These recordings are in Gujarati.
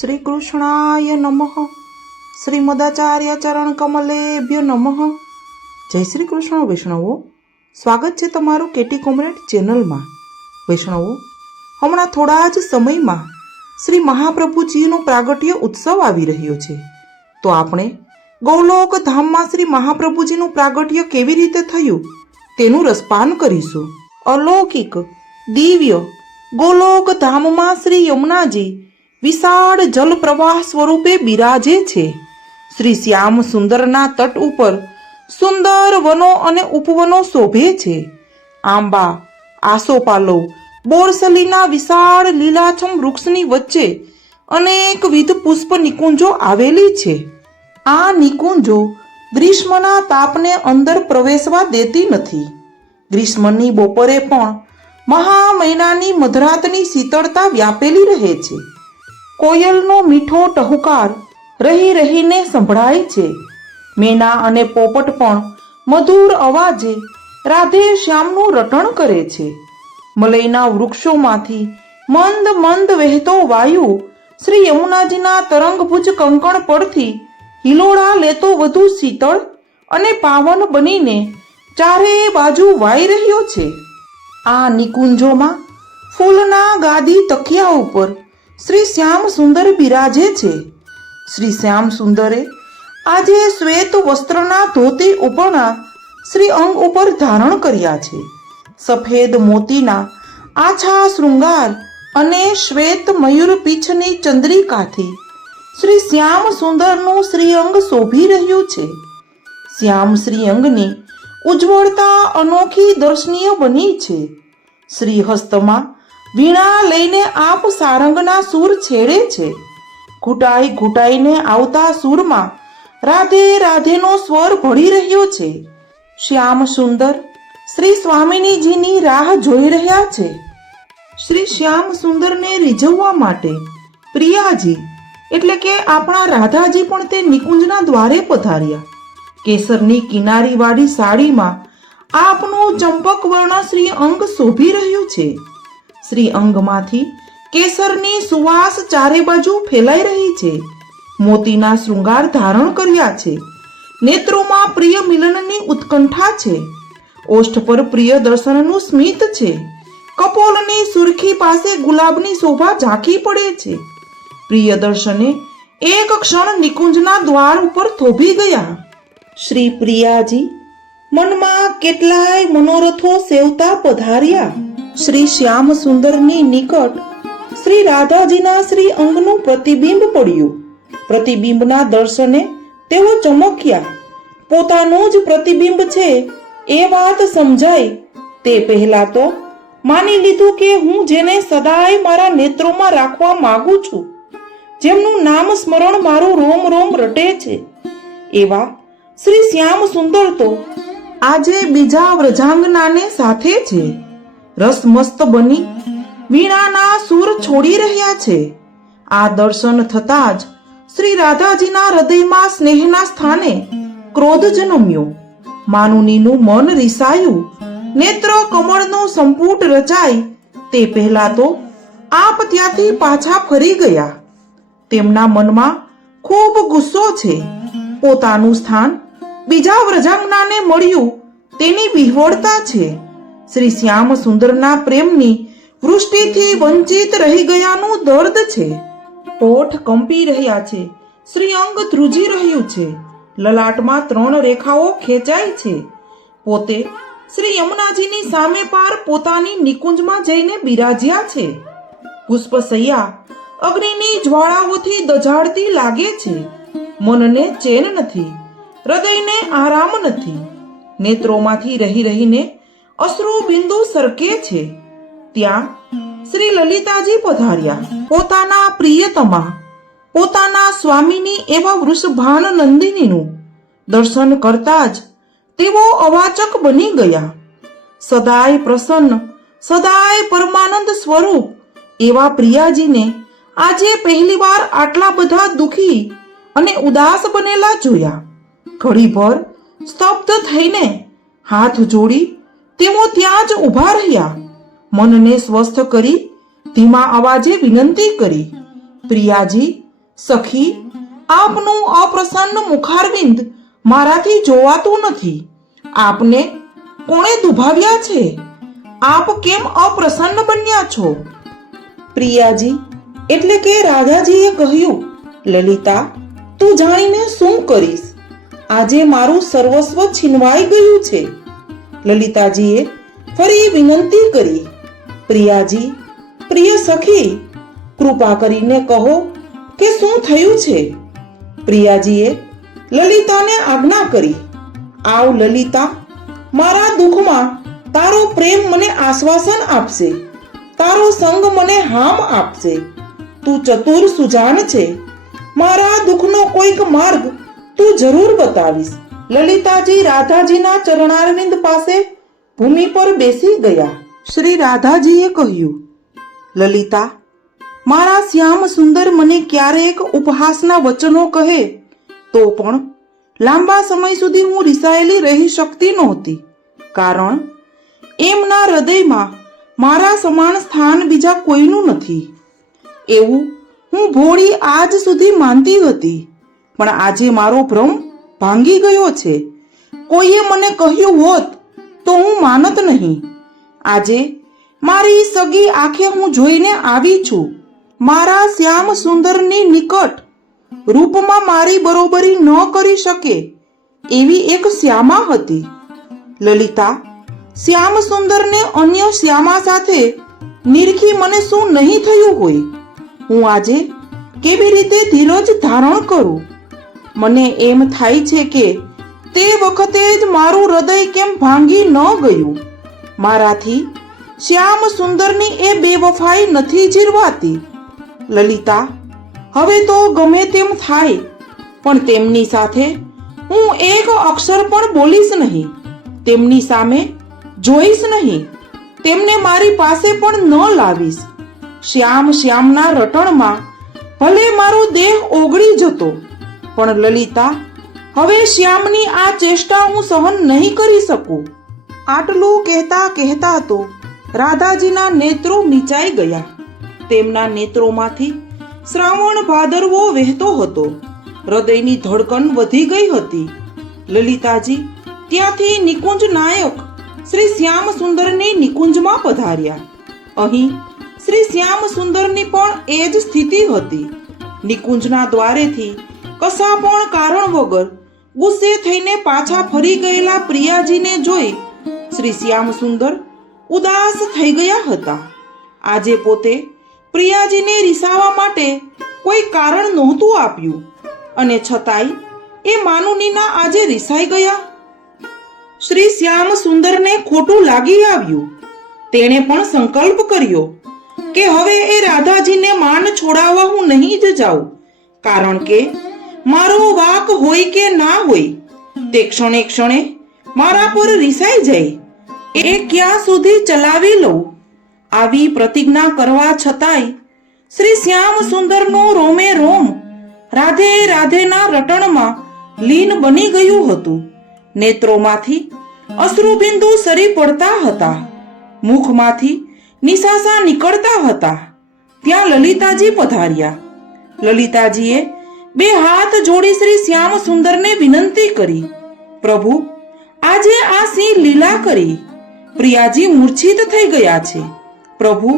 શ્રી કૃષ્ણાય નમઃ. શ્રીમદાચાર્ય ચરણ કમલેભ્યો નમઃ. જય શ્રી કૃષ્ણ વૈષ્ણવો, સ્વાગત છે તમારું કેટી કોમ્રેડ ચેનલમાં. વૈષ્ણવો, હમણાં થોડા જ સમયમાં શ્રી મહાપ્રભુજીનો પ્રાગટ્ય ઉત્સવ આવી રહ્યો છે. તો આપણે ગૌલોક ધામમાં શ્રી મહાપ્રભુજીનું પ્રાગટ્ય કેવી રીતે થયું તેનું રસપાન કરીશું. અલૌકિક દિવ્ય ગોલોક ધામમાં શ્રી યમુનાજી વિશાળ જલ પ્રવાહ સ્વરૂપે બિરાજે છે. શ્રી શ્યામ સુંદરના તટ ઉપર સુંદર વનો અને ઉપવનો શોભે છે. આંબા, આસોપાલવ, બોરસલીના વિશાળ લીલાછમ વૃક્ષની વચ્ચે અનેકવિધ પુષ્પ નિકુંજો આવેલી છે. આ નિકુંજો ગ્રીષ્મના તાપને અંદર પ્રવેશવા દેતી નથી. ગ્રીષ્મની બપોરે પણ મહા મહિનાની મધરાતની શીતળતા વ્યાપેલી રહે છે. કોયલનો મીઠો ટહુકાર રહી રહીને સંભળાય છે. મેના અને પોપટ પણ મધુર અવાજે રાધે શ્યામનું રટણ કરે છે. મલઈના વૃક્ષોમાંથી મંદ મંદ વહેતો વાયુ શ્રી યમુનાજીના તરંગભુજ કંકણ પરથી હિલોળા લેતો વધુ શીતળ અને પાવન બનીને ચારે બાજુ વાઈ રહ્યો છે. આ નિકુંજોમાં ફૂલના ગાદી તકિયા ઉપર શ્રી શ્યામ સુંદર બિરાજે છે. શ્રી શ્યામ સુંદરે આજે શ્વેત વસ્ત્રના ધોતી ઉપરના શ્રી અંગ ઉપર ધારણ કર્યા છે. સફેદ મોતીના આછા શૃંગાર અને શ્વેત મયુર પીછની ચંદ્રિકાથી શ્રી શ્યામ સુંદરનું શ્રીઅંગ શોભી રહ્યું છે. શ્યામ શ્રીઅંગની ઉજ્જવળતા અનોખી દર્શનીય બની છે. શ્રી હસ્તમાં વીણા લઈને આપ સારંગના સૂર છેડે છે. ઘૂંટાઈ ઘૂંટાઈને આવતા સૂરમાં રાધે રાધેનો સ્વર ભળી રહ્યો છે. શ્યામ સુંદર શ્રી સ્વામિનીજીની રાહ જોઈ રહ્યા છે. શ્રી શ્યામ સુંદરને રીઝવવા માટે પ્રિયાજી એટલે કે આપણા રાધાજી પણ તે નિકુંજના દ્વારે પધાર્યા. કેસરની કિનારીવાળી સાડીમાં આપનું ચંપક વર્ણ શ્રી અંગ શોભી રહ્યું છે. શ્રી અંગમાંથી કેસરની સુવાસ ચારે બાજુ ફેલાઈ રહી છે. મોતીના શૃંગાર ધારણ કર્યા છે. નેત્રોમાં પ્રિય મિલનની ઉત્કંઠા છે. ઓષ્ઠ પર પ્રિય દર્શનનું સ્મિત છે. કપોલની સુરખી પાસે ગુલાબની શોભા ઝાંખી પડે છે. પ્રિય દર્શને એક ક્ષણ નિકુંજના દ્વાર ઉપર થોભી ગયા. શ્રી પ્રિયાજી મનમાં કેટલાય મનોરથો સેવતા પધાર્યા. શ્રી શ્યામ સુંદરની નિકટ શ્રી રાધાજીના શ્રી અંગનું પ્રતિબિંબ પડ્યું. પ્રતિબિંબના દર્શને તેઓ ચમક્યા. પોતાનું જ પ્રતિબિંબ છે એ વાત સમજાય તે પહેલા તો માની લીધું કે હું જેને સદાય મારા નેત્રોમાં રાખવા માંગુ છું, જેમનું નામ સ્મરણ મારું રોમ રોમ રટે છે, એવા શ્રી શ્યામ સુંદર તો આજે બીજા વ્રજાંગનાને સાથે છે. રસમસ્ત બની વીણાના સૂર છોડી રહ્યા છે. આ દર્શન થતાં જ શ્રી રાધાજીના હૃદયમાં સ્નેહના સ્થાને ક્રોધ જન્મ્યો. માનુનીનું મન રીસાયું. નેત્ર કમળનું સંપુટ રચાય તે પહેલા તો આપ ત્યાંથી પાછા ફરી ગયા. તેમના મનમાં ખૂબ ગુસ્સો છે. પોતાનું સ્થાન બીજા વ્રજાંગનાને મળ્યું તેની વિહવળતા છે. શ્રી શ્યામ સુંદરના પ્રેમની વૃષ્ટિથી વંચિત રહી ગયાનું દર્દ છે. હોઠ કંપી રહ્યા છે. શ્રી અંગ ધ્રુજી રહ્યું છે. લલાટમાં 3 રેખાઓ ખેંચાય છે. પોતે શ્રી યમુનાજીની સામે પાર પોતાની નિકુંજમાં જઈને બિરાજ્યા છે. પુષ્પશૈયા અગ્નિની જ્વાળાઓથી દઝાડતી લાગે છે. મનને ચેન નથી, હૃદયને આરામ નથી. નેત્રોમાંથી રહી રહીને અશ્રુ બિંદુ સરકે છે. ત્યાં શ્રી લલિતાજી પધાર્યા. પોતાના પ્રિયતમા, પોતાના સ્વામીની એવા વૃષભાન નંદિનીનું દર્શન કરતા જ તેઓ અવાચક બની ગયા. સદાય પ્રસન્ન, સદાય પરમાનંદ સ્વરૂપ એવા પ્રિયાજીને આજે પહેલીવાર આટલા બધા દુખી અને ઉદાસ બનેલા જોયા. ઘડીભર સ્તબ્ધ થઈને હાથ જોડી તેઓ ત્યાં જ ઊભા રહ્યા. મનને સ્વસ્થ કરી ધીમા અવાજે વિનંતી કરી, પ્રિયાજી સખી, આપનું અપ્રસન્ન મુખારવિંદ મારાથી જોવાતું નથી. આપને કોણે દુભાવ્યા છે? આપ કેમ અપ્રસન્ન બન્યા છો? પ્રિયાજી એટલે કે રાધાજીએ કહ્યું, લલિતા, તું જાણીને શું કરીશ? આજે મારું સર્વસ્વ છીનવાઈ ગયું છે. લલિતાજીએ ફરી વિનંતી કરી, પ્રિયાજી, પ્રિય સખી, કૃપા કરીને કહો કે શું થયું છે? પ્રિયાજીએ લલિતાને આજ્ઞા કરી, આવ લલિતા, મારા દુઃખમાં તારો પ્રેમ મને આશ્વાસન આપશે, તારો સંગ મને હામ આપશે. તું ચતુર સુજાન છે, મારા દુઃખનો કોઈક માર્ગ તું જરૂર બતાવીશ. લલિતાજી રાધાજીના ચરણારવિંદ પાસે ભૂમિ પર બેસી ગયા. શ્રી રાધાજીએ કહ્યું, લલિતા, મારા શ્યામ સુંદર મને ક્યારેક ઉપહાસના વચનો કહે તો પણ લાંબા સમય સુધી હું રિસાયેલી રહી શકતી નહોતી, કારણ એમના હૃદયમાં મારા સમાન સ્થાન બીજા કોઈનું નથી. એવું હું ભોળી આજ સુધી માનતી હતી, પણ આજે મારો ભ્રમ ભાંગી ગયો છે. કોઈએ મને કહ્યું હોત તો હું માનત નહીં. આજે મારી સગી આંખે હું જોઈને આવી છું. મારા શ્યામ સુંદરની નિકટ રૂપમાં મારી બરોબરી ન કરી શકે એવી એક શ્યામા હતી. લલિતા, શ્યામ સુંદરને અન્ય શ્યામા સાથે નિરખી મને શું નહીં થયું હોય? હું આજે કેવી રીતે ધીરજ ધારણ કરું? મને એમ થાય છે કે તે વખતે જ મારું હૃદય કેમ ભાંગી ન ગયું. મારાથી શ્યામ સુંદરની એ બેવફાઈ નથી જીરવાતી. લલિતા, હવે તો ગમે તેમ થાય, પણ તેમની સાથે હું એક અક્ષર પણ બોલીશ નહીં, તેમની સામે જોઈશ નહીં, તેમને મારી પાસે પણ ન લાવીશ. શ્યામના રટણમાં ભલે મારો દેહ ઓગળી જતો, પણ લલિતા, હવે શ્યામની આ ચેષ્ટા હું સહન નહીં કરી શકું. આટલું કહેતા કહેતા તો રાધાજીના નેત્રો મીચાઈ ગયા. તેમના નેત્રોમાંથી શ્રાવણ ભાદરવો વહેતો હતો. હૃદયની ધડકન વધી ગઈ હતી. લલિતાજી ત્યાંથી નિકુંજ નાયક શ્રી શ્યામ સુંદરની નિકુંજમાં પધાર્યા. અહીં શ્રી શ્યામ સુંદરની પણ એ જ સ્થિતિ હતી. નિકુંજના દ્વારેથી કશા પણ કારણ વગર ગુસ્સે થઈને પાછા ફરી ગયેલા પ્રિયાજીને જોઈ શ્રી શ્યામ સુંદર ઉદાસ થઈ ગયા હતા. આજે પોતે પ્રિયાજીને રીસાવા માટે કોઈ કારણ નહોતું આપ્યું, અને છતાંય એ માનુનીના આજે રીસાઈ ગયા. શ્રી શ્યામ સુંદરને ખોટું લાગી આવ્યું. તેણે પણ સંકલ્પ કર્યો કે હવે એ રાધાજીને માન છોડાવવા હું નહીં જ જાઉં, કારણ કે મારો વાક હોય કે ના હોય, તે ક્ષણે ક્ષણે મારા પર રીસાઈ જાય. એ ક્યાં સુધી ચલાવી લઉં? આવી પ્રતિજ્ઞા કરવા છતાંય શ્રી શ્યામ સુંદરનો રોમે રોમ રાધે રાધેના રટણમાં લીન બની ગયું હતું. નેત્રોમાંથી અશ્રુબિંદુ સરી પડતા હતા, મુખમાંથી નિશાસા નીકળતા હતા. ત્યાં લલિતાજી પધાર્યા. લલિતાજીએ બે હાથ જોડી શ્રી શ્યામ સુંદરને વિનંતી કરી, પ્રભુ, આજે આ સિંહ લીલા કરી. પ્રિયાજી મૂર્છિત થઈ ગયા છે. પ્રભુ,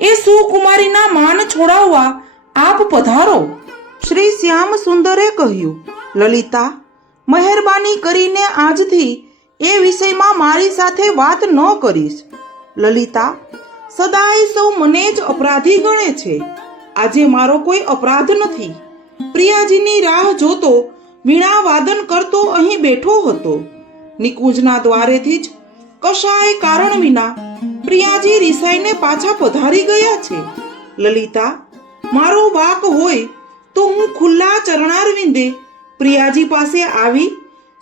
એ સુકુમારીના માન છોડાવવા આપ પધારો. શ્રી શ્યામ સુંદરે કહ્યું, લલિતા, મહેરબાની કરીને આજથી એ વિષયમાં મારી સાથે વાત ન કરીશ. લલિતા, સદાય સૌ મને જ અપરાધી ગણે છે. આજે મારો કોઈ અપરાધ નથી. પ્રિયાજીની રાહ જોતો વીણા વાદન કરતો અહીં બેઠો હતો. નિકુંજના દ્વારેથી જ કશાય કારણ વિના પ્રિયાજી રિસાઈને પાછા પધારી ગયા છે. લલિતા, મારો વાક હોય તો હું ખુલ્લા ચરણારવિંદે પ્રિયાજી પાસે આવી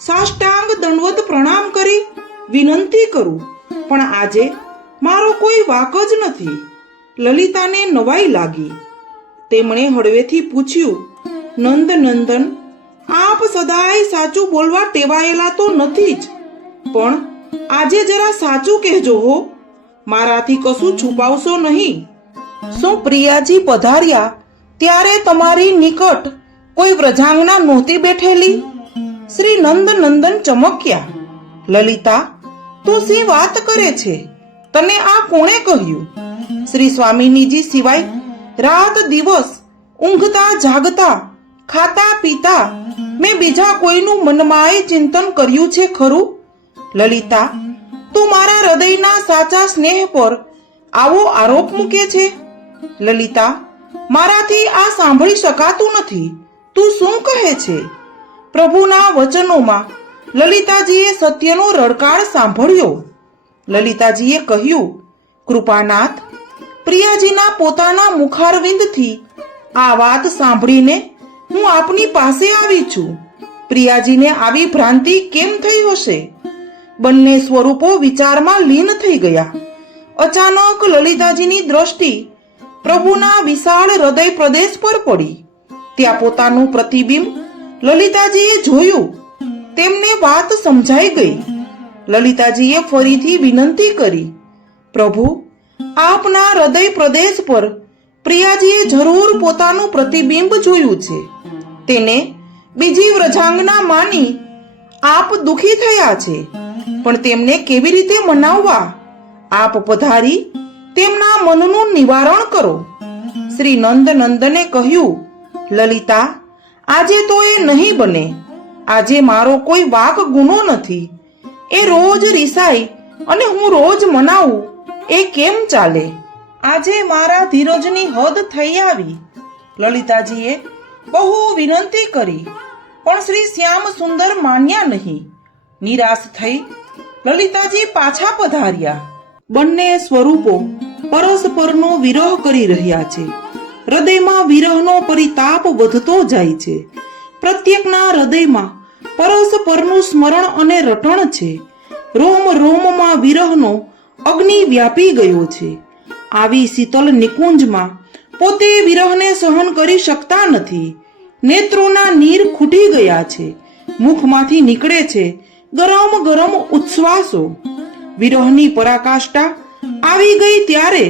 સાષ્ટાંગ દંડવત પ્રણામ કરી વિનંતી કરું, પણ આજે મારો કોઈ વાક જ નથી. લલિતાને નવાઈ લાગી. તેમણે હળવેથી પૂછ્યું, નંદ નંદન, આપ સદાય સાચું બોલવા ટેવાયેલા તો નથી જ, પણ આજે જરા સાચું કહેજો હો, મારાથી કશું છુપાવશો નહીં. શું પ્રિયાજી પધાર્યા ત્યારે તમારી નિકટ કોઈ વ્રજાંગના નહોતી બેઠેલી? શ્રી નંદ નંદન ચમક્યા. લલિતા, તું શી વાત કરે છે? તને આ કોણે કહ્યું? શ્રી સ્વામિનીજી સિવાય રાત દિવસ ઊંઘતા જાગતા ખાતા પીતા મેં બીજા કોઈનું મનમાય ચિંતન કર્યું છે ખરું? લલિતા, તું મારા હૃદયના સાચા સ્નેહ પર આવો આરોપ મૂકે છે? લલિતા, મારાથી આ સાંભળી શકાતું નથી. તું શું કહે છે? પ્રભુના વચનોમાં લલિતાજીએ સત્યનો રડકાળ સાંભળ્યો. લલિતાજીએ કહ્યું, કૃપાનાથ, પ્રિયાજીના પોતાના મુખારવિંદથી આ વાત સાંભળીને હું આપની પાસે આવી છું. પ્રિયાજીને આવી ભ્રાંતિ કેમ થઈ હશે? બંને સ્વરૂપો વિચારમાં લીન થઈ ગયા. અચાનક લલિતાજીની દ્રષ્ટિ પ્રભુના વિશાળ હૃદય પ્રદેશ પર પડી. ત્યાં પોતાનું પ્રતિબિંબ લલિતાજીએ જોયું. તેમને વાત સમજાઈ ગઈ. લલિતાજીએ ફરીથી વિનંતી કરી, પ્રભુ, આપના હૃદય પ્રદેશ પર પ્રિયાજીએ જરૂર પોતાનું પ્રતિબિંબ જોયું છે. તેને બીજી વ્રજાંગના માની આપ દુખી થયા છે, પણ તેમને કેવી રીતે મનાવવા? આપ પધારી તેમના મનનું નિવારણ કરો. શ્રી નંદ નંદને કહ્યું, લલિતા, આજે તો એ નહીં બને. આજે મારો કોઈ વાક ગુનો નથી. એ રોજ રિસાય અને હું રોજ મનાવું એ કેમ ચાલે? આજે મારા ધીરજની હદ થઈ આવી. લલિતાજીએ બહુ વિનંતી કરી, પણ શ્રી શ્યામ સુંદર માન્યા નહીં. નિરાશ થઈ લલિતાજી પાછા પધાર્યા. બંને સ્વરૂપો પરસ્પરનો વિરહ કરી રહ્યા છે. હૃદયમાં વિરહનો પરિતાપ વધતો જાય છે. પ્રત્યેકના હૃદયમાં પરસ્પરનું સ્મરણ અને રટણ છે. રોમ રોમમાં વિરહનો અગ્નિ વ્યાપી ગયો છે. આવી શીતલ નિકુંજમાં પોતે વિરહને સહન કરી શકતા નથી. નેત્રોના નીર ખૂટી ગયા છે. મુખમાંથી નીકળે છે ગરમ ગરમ ઉચ્છ્વાસો. વિરહની પરાકાષ્ઠા આવી ગઈ ત્યારે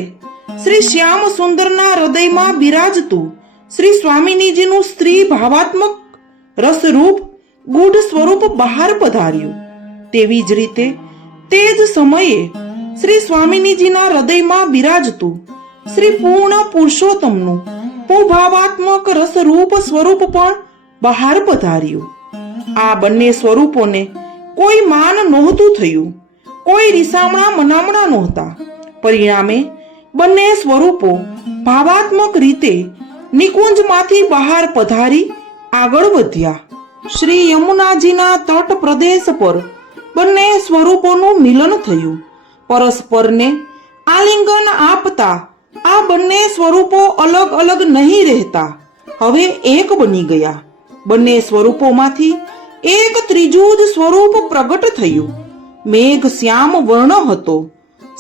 શ્રી શ્યામ સુંદરના હૃદયમાં બિરાજતું શ્રી સ્વામિનીજીનું સ્ત્રી ભાવાત્મક રસરૂપ ગૂઢ સ્વરૂપ બહાર પધાર્યું. તેવી જ રીતે તે જ સમયે શ્રી સ્વામિનીજીના હૃદયમાં બિરાજતું શ્રી પૂર્ણ પુરુષોત્તમનું પુભાવાત્મક રસરૂપ સ્વરૂપ પણ બહાર પધાર્યું. આ બંને સ્વરૂપોને કોઈ માન નહોતું થયું, કોઈ રિસામણા મનામણા નહોતા. પરિણામે બંને સ્વરૂપો ભાવાત્મક રીતે નિકુંજમાંથી બહાર પધારી આગળ વધ્યા. શ્રી યમુનાજીના તટ પ્રદેશ પર બંને સ્વરૂપોનું મિલન થયું. પરસ્પરને આલિંગન આપતા આ બંને સ્વરૂપો અલગ અલગ નહીં રહેતા, હવે એક બની ગયા. બંને સ્વરૂપોમાંથી એક ત્રીજું જ સ્વરૂપ પ્રગટ થયું. મેઘ શ્યામ વર્ણ હતો.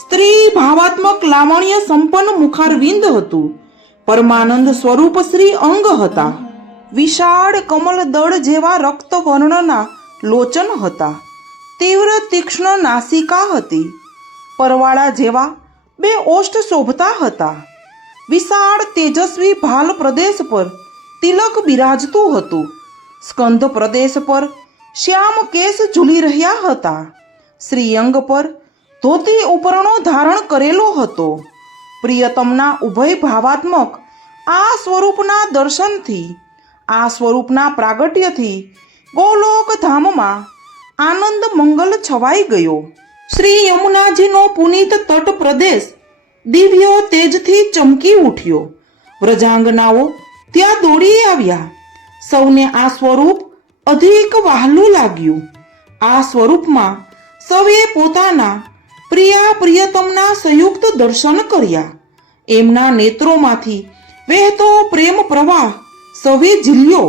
સ્ત્રી ભાવાત્મક લાવણ્ય સંપન્ન મુખારવિંદ હતું. પરમાનંદ સ્વરૂપ શ્રી અંગ હતા. વિશાળ કમલ દળ જેવા રક્ત વર્ણના લોચન હતા. તીવ્ર તીક્ષ્ણ નાસિકા હતી. પરવાળા જેવા બે ઓષ્ઠ શોભતા હતા. વિશાળ તેજસ્વી ભાલ પ્રદેશ પર તિલક બિરાજતું હતું. સ્કંધ પ્રદેશ પર શ્યામ કેસ ઝૂલી રહ્યા હતા. શ્રીઅંગ પર ધોતી ઉપરણો ધારણ કરેલો હતો. પ્રિયતમના ઉભય ભાવાત્મક આ સ્વરૂપના દર્શનથી, આ સ્વરૂપના પ્રાગટ્યથી ગોલોક ધામમાં આનંદ મંગલ છવાઈ ગયો. શ્રી યમુનાજીનો પુનિત તટ પ્રદેશ દિવ્ય તેજથી ચમકી ઉઠ્યો. વ્રજાંગનાઓ ત્યાં દોડી આવ્યા. સૌને આ સ્વરૂપ અધિક વહાલું લાગ્યું. આ સ્વરૂપમાં સૌએ પોતાના પ્રિયા પ્રિયતમના સંયુક્ત દર્શન કર્યા. એમના નેત્રોમાંથી વહેતો પ્રેમ પ્રવાહ સૌએ ઝીલ્યો.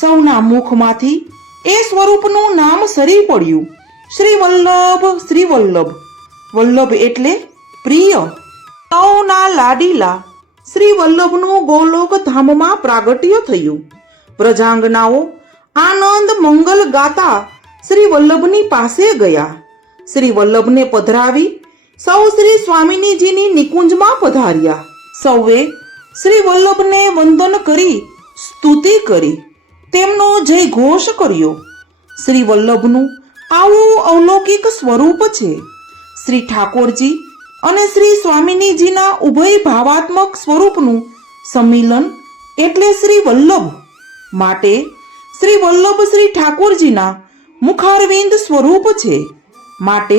સૌના મુખમાંથી એ સ્વરૂપનું નામ સરી પડ્યું, શ્રી વલ્લભ, શ્રી વલ્લભ. વલ્લભ એટલે પ્રિય. સૌના લાડીલા શ્રી વલ્લભનું ગોલોક ધામમાં પ્રાગટ્ય થયું. પ્રજાંગનાઓ આનંદ મંગલ ગાતા શ્રી વલ્લભની પાસે ગયા. શ્રી વલ્લભને પધરાવી સૌ શ્રી સ્વામિનીજીની નિકુંજમાં પધાર્યા. સૌએ શ્રી વલ્લભને વંદન કરી સ્તુતિ કરી તેમનો જય ઘોષ કર્યો. શ્રી વલ્લભનું આવું અલૌકિક સ્વરૂપ છે. શ્રી ઠાકોરજી અને શ્રી સ્વામિનીજીના ઉભય ભાવાત્મક સ્વરૂપનું સંમિલન એટલે શ્રી વલ્લભ. માટે શ્રી વલ્લભ શ્રી ઠાકોરજીના મુખારવિંદ સ્વરૂપ છે. માટે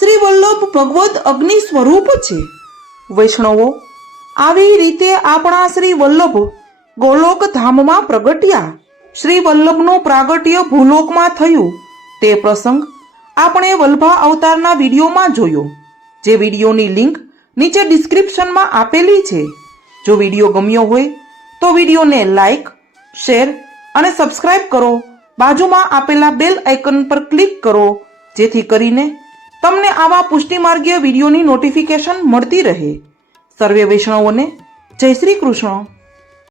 શ્રી વલ્લભ ભગવદ અગ્નિ સ્વરૂપ છે. વૈષ્ણવો, આવી રીતે આપણા શ્રી વલ્લભ ગોલોક ધામમાં પ્રગટ્યા. શ્રી વલ્લભનું પ્રાગટ્ય ભૂલોકમાં થયું તે પ્રસંગ આપણે વલ્ભા અવતારના વિડીયોમાં જોયો, જે વિડીયોની લિંક નીચે ડિસ્ક્રિપ્શનમાં આપેલી છે. જો વિડીયો ગમ્યો હોય તો વિડીયોને લાઈક, શેર અને સબસ્ક્રાઇબ કરો. બાજુમાં આપેલા બેલ આઇકન પર ક્લિક કરો, જેથી કરીને તમને આવા પુષ્ટિમાર્ગીય વિડીયોની નોટિફિકેશન મળતી રહે. સર્વે વૈષ્ણવોને જય શ્રી કૃષ્ણ.